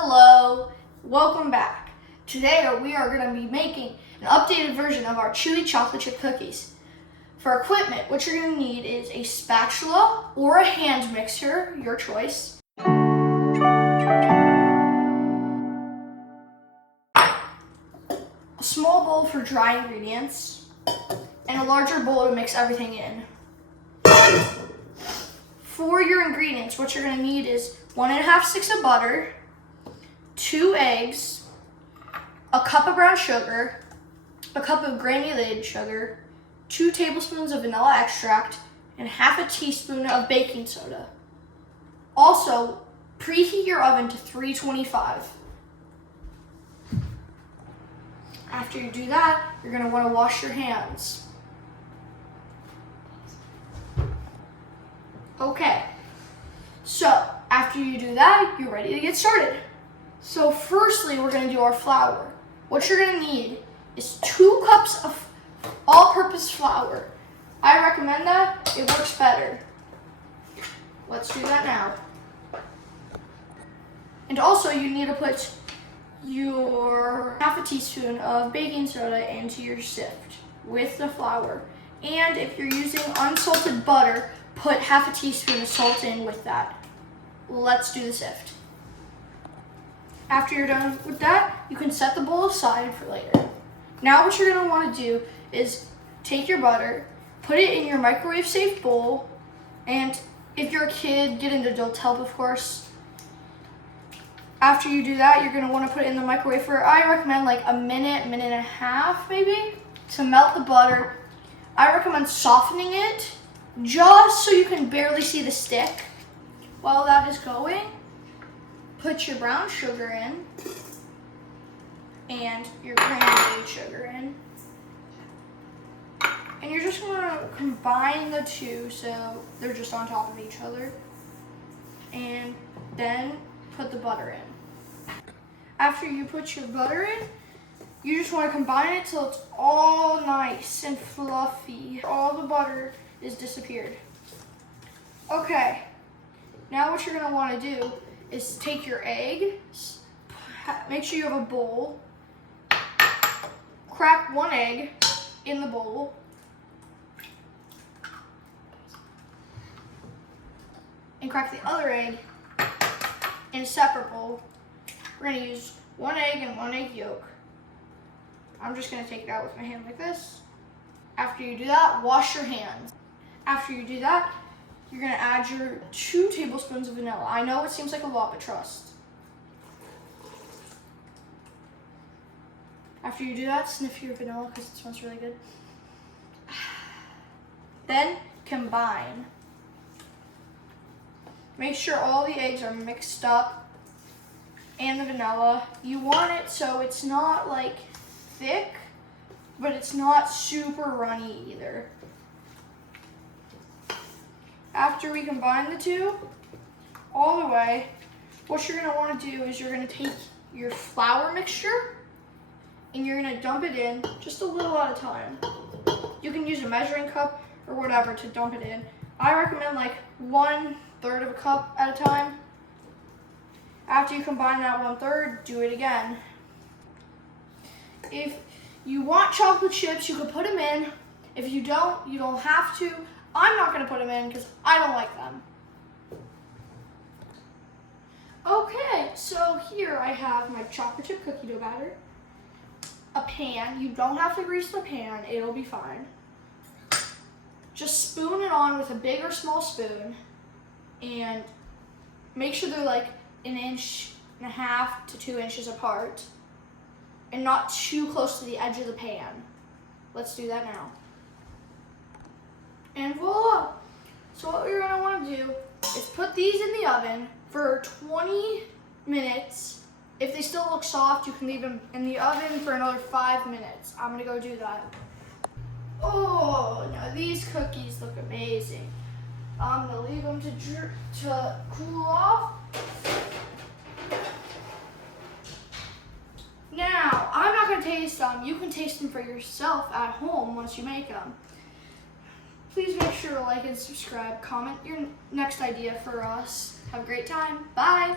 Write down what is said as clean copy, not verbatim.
Hello, welcome back. Today we are going to be making an updated version of our chewy chocolate chip cookies. For equipment, what you're going to need is a spatula or a hand mixer, your choice. A small bowl for dry ingredients, and a larger bowl to mix everything in. For your ingredients, what you're going to need is 1.5 sticks of butter, 2 eggs, a cup of brown sugar, a cup of granulated sugar, 2 tablespoons of vanilla extract, and half a teaspoon of baking soda. Also, preheat your oven to 325. After you do that, you're going to want to wash your hands. Okay, so after you do that, you're ready to get started. So firstly, we're going to do our flour. What you're going to need is 2 cups of all-purpose flour. I recommend that. It works better. Let's do that now. And also, you need to put your half a teaspoon of baking soda into your sift with the flour. And if you're using unsalted butter, put half a teaspoon of salt in with that. Let's do the sift. After you're done with that, you can set the bowl aside for later. Now what you're going to want to do is take your butter, put it in your microwave safe bowl, and if you're a kid, get an adult help, of course. After you do that, you're going to want to put it in the microwave for, I recommend like a minute and a half maybe, to melt the butter. I recommend softening it just so you can barely see the stick. While that is going, put your brown sugar in and your granulated sugar in. And you're just going to combine the two so they're just on top of each other. And then put the butter in. After you put your butter in, you just want to combine it till it's all nice and fluffy. All the butter is disappeared. Okay, now what you're going to want to do is take your egg, make sure you have a bowl, crack 1 egg in the bowl, and crack the other egg in a separate bowl. We're going to use 1 egg and 1 egg yolk. I'm just going to take it out with my hand like this. After you do that, wash your hands. After you do that, you're going to add your 2 tablespoons of vanilla. I know it seems like a lot, but trust. After you do that, sniff your vanilla because it smells really good. Then combine. Make sure all the eggs are mixed up and the vanilla. You want it so it's not like thick, but it's not super runny either. After we combine the two all the way, what you're going to want to do is you're going to take your flour mixture and you're going to dump it in just a little at a time. You can use a measuring cup or whatever to dump it in. I recommend like 1/3 of a cup at a time. After you combine that 1/3, do it again. If you want chocolate chips, you can put them in. If you don't, you don't have to. I'm not going to put them in because I don't like them. Okay, so here I have my chocolate chip cookie dough batter, a pan. You don't have to grease the pan, it'll be fine. Just spoon it on with a big or small spoon and make sure they're like 1.5 to 2 inches apart and not too close to the edge of the pan. Let's do that now. And voila! So what you're going to want to do is put these in the oven for 20 minutes. If they still look soft, you can leave them in the oven for another 5 minutes. I'm going to go do that. Oh, now these cookies look amazing. I'm going to leave them to cool off. Now, I'm not going to taste them. You can taste them for yourself at home once you make them. Please make sure to like and subscribe. Comment your next idea for us. Have a great time. Bye.